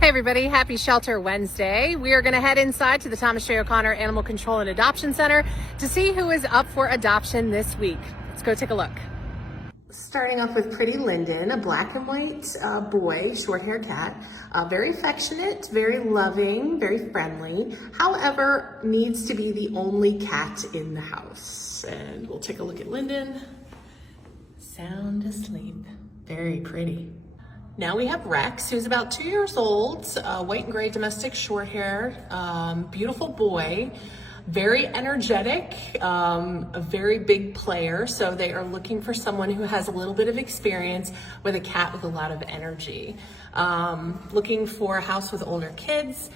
Hey everybody, happy Shelter Wednesday. We are going to head inside to the Thomas J. O'Connor Animal Control and Adoption Center to see who is up for adoption this week. Let's go take a look. Starting off with Pretty Lyndon, a black and white boy, short-haired cat. Very affectionate, very loving, very friendly. However, needs to be the only cat in the house. And we'll take a look at Lyndon. Sound asleep. Very pretty. Now we have Rex, who's about 2 years old, white and gray domestic short hair, beautiful boy, very energetic, a very big player. So they are looking for someone who has a little bit of experience with a cat with a lot of energy. Looking for a house with older kids,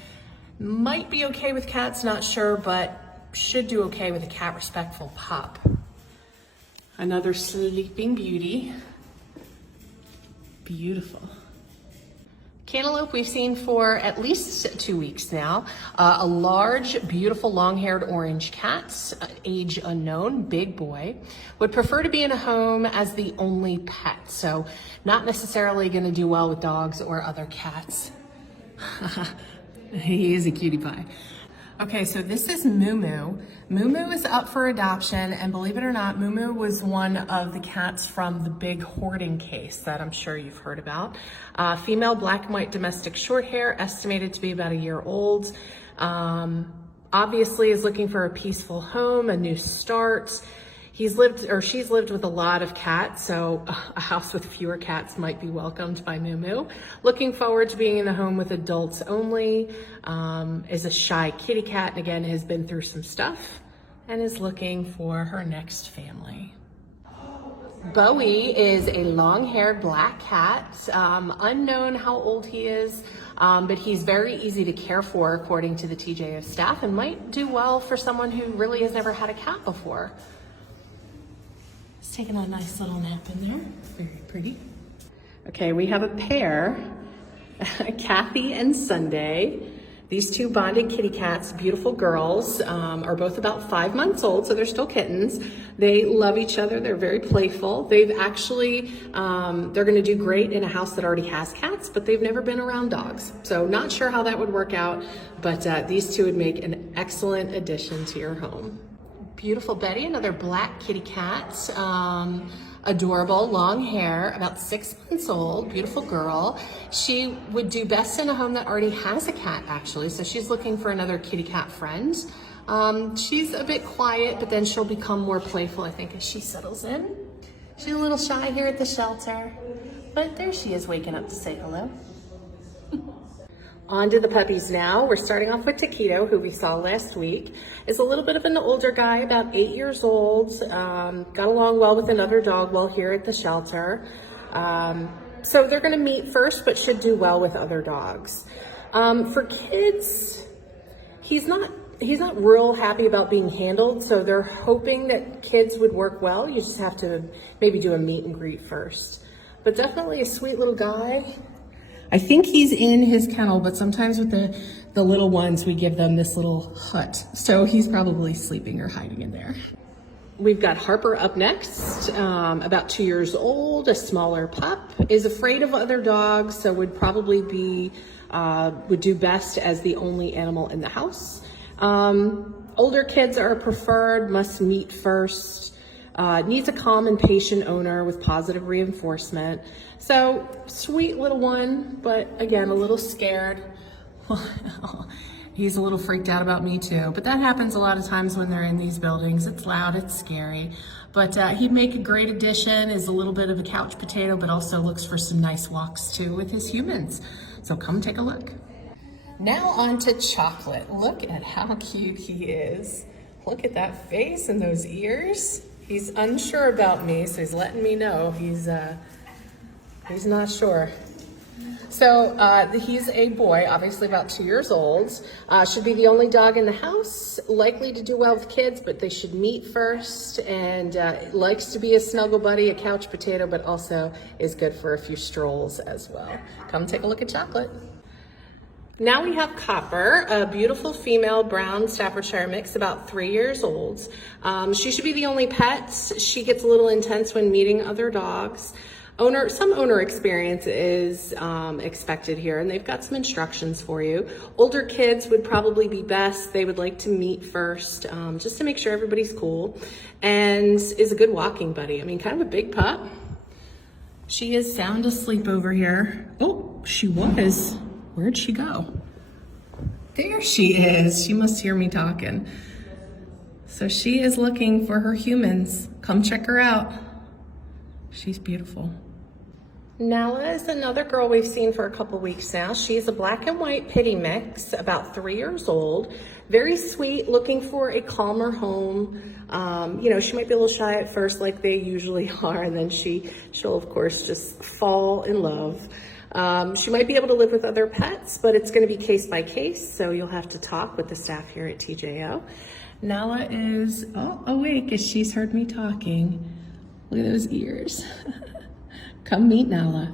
might be okay with cats, not sure, but should do okay with a cat respectful pup. Another sleeping beauty. Beautiful. Cantaloupe we've seen for at least 2 weeks now. A large, beautiful, long-haired orange cat, age unknown, big boy. Would prefer to be in a home as the only pet, so not necessarily going to do well with dogs or other cats. He is a cutie pie. Okay, so this is Moo Moo. Moo Moo is up for adoption, and believe it or not, Moo Moo was one of the cats from the big hoarding case that I'm sure you've heard about. Female black and white domestic short hair, estimated to be about a year old. Obviously is looking for a peaceful home, a new start. She's lived with a lot of cats, so a house with fewer cats might be welcomed by Moo Moo. Looking forward to being in a home with adults only. Is a shy kitty cat, and again has been through some stuff, and is looking for her next family. Bowie is a long-haired black cat. Unknown how old he is, but he's very easy to care for according to the TJO staff, and might do well for someone who really has never had a cat before. He's taking a nice little nap in there. Very pretty. Okay, we have a pair, Kathy and Sunday. These two bonded kitty cats, beautiful girls, are both about 5 months old, so they're still kittens. They love each other. They're very playful. They've actually, they're going to do great in a house that already has cats, but they've never been around dogs. So not sure how that would work out, but these two would make an excellent addition to your home. Beautiful Betty, another black kitty cat. Adorable, long hair, about 6 months old, beautiful girl. She would do best in a home that already has a cat, actually, so she's looking for another kitty cat friend. She's a bit quiet, but then she'll become more playful, I think, as she settles in. She's a little shy here at the shelter, but there she is waking up to say hello. On to the puppies now. We're starting off with Taquito, who we saw last week. Is a little bit of an older guy, about 8 years old. Got along well with another dog while here at the shelter. So they're gonna meet first, but should do well with other dogs. For kids, he's not real happy about being handled, so they're hoping that kids would work well. You just have to maybe do a meet and greet first. But definitely a sweet little guy. I think he's in his kennel, but sometimes with the little ones, we give them this little hut. So he's probably sleeping or hiding in there. We've got Harper up next, about 2 years old, a smaller pup, is afraid of other dogs, so would probably would do best as the only animal in the house. Older kids are preferred, must meet first. Needs a calm and patient owner with positive reinforcement. So sweet little one, but again, a little scared. He's a little freaked out about me too, but that happens a lot of times when they're in these buildings. It's loud, it's scary, but he'd make a great addition, is a little bit of a couch potato, but also looks for some nice walks too with his humans. So come take a look. Now on to Chocolate. Look at how cute he is. Look at that face and those ears. He's unsure about me, so he's letting me know he's not sure. So he's a boy, obviously about 2 years old. Should be the only dog in the house, likely to do well with kids, but they should meet first, and likes to be a snuggle buddy, a couch potato, but also is good for a few strolls as well. Come take a look at Chocolate. Now we have Copper, a beautiful female brown Staffordshire mix, about 3 years old. She should be the only pet. She gets a little intense when meeting other dogs. Some owner experience is expected here, and they've got some instructions for you. Older kids would probably be best. They would like to meet first, just to make sure everybody's cool, and is a good walking buddy. I mean, kind of a big pup. She is sound asleep over here. Oh, she was. Where'd she go? There she is. She must hear me talking. So she is looking for her humans. Come check her out. She's beautiful. Nala is another girl we've seen for a couple weeks now. She's a black and white pitty mix, about 3 years old. Very sweet, looking for a calmer home. You know, she might be a little shy at first like they usually are, and then she'll of course just fall in love. She might be able to live with other pets, but it's going to be case by case, so you'll have to talk with the staff here at TJO. Nala is awake as she's heard me talking. Look at those ears. Come meet Nala.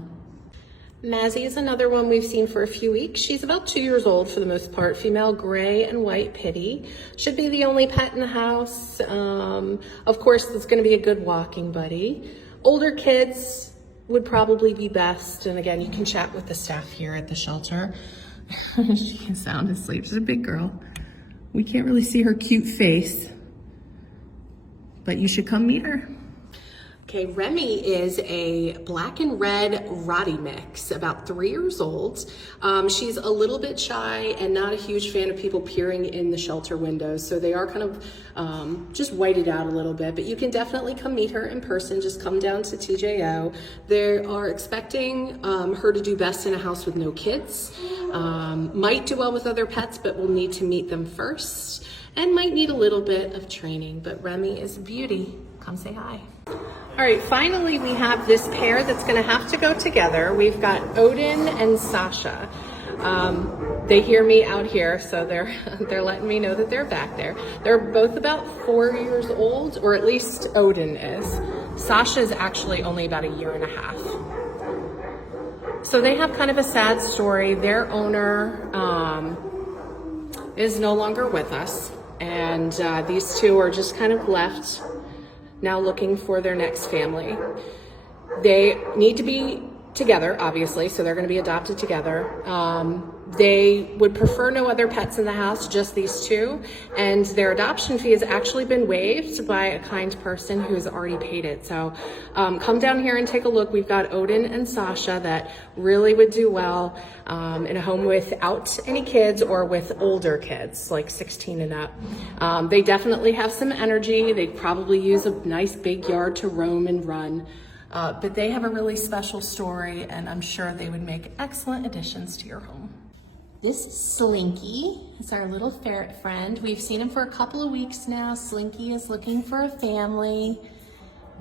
Mazzy is another one we've seen for a few weeks. She's about 2 years old for the most part, female gray and white pitty. Should be the only pet in the house. Of course, it's going to be a good walking buddy. Older kids would probably be best. And again, you can chat with the staff here at the shelter. She can sound asleep. She's a big girl. We can't really see her cute face, but you should come meet her. Okay, Remy is a black and red Rottie mix, about 3 years old. She's a little bit shy and not a huge fan of people peering in the shelter windows, so they are kind of just whited out a little bit, but you can definitely come meet her in person. Just come down to TJO. They are expecting her to do best in a house with no kids. Might do well with other pets, but will need to meet them first, and might need a little bit of training, but Remy is a beauty. Come say hi. All right, finally we have this pair that's gonna have to go together. We've got Odin and Sasha. They hear me out here, so they're letting me know that they're back there. They're both about 4 years old, or at least Odin is. Sasha is actually only about 1.5 years. So they have kind of a sad story. Their owner is no longer with us, and these two are just kind of left now looking for their next family. They need to be together, obviously, so they're gonna be adopted together. They would prefer no other pets in the house, just these two, and their adoption fee has actually been waived by a kind person who's already paid it. So come down here and take a look. We've got Odin and Sasha that really would do well in a home without any kids or with older kids, like 16 and up. They definitely have some energy. They'd probably use a nice big yard to roam and run. But they have a really special story, and I'm sure they would make excellent additions to your home. This is Slinky. It's our little ferret friend. We've seen him for a couple of weeks now. Slinky is looking for a family.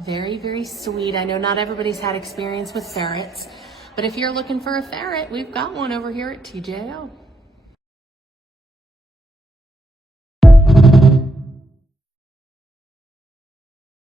Very, very sweet. I know not everybody's had experience with ferrets, but if you're looking for a ferret, we've got one over here at TJO.